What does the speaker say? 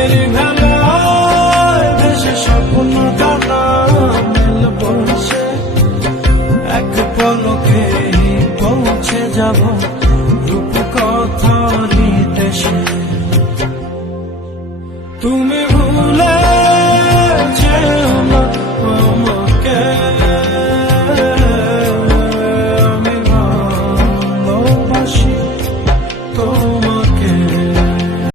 মেঘের ভেলায় ভেসে স্বপ্ন দানা মেলব সে, এক পলকে পৌঁছে যাব রূপকথার দেশে। তুমি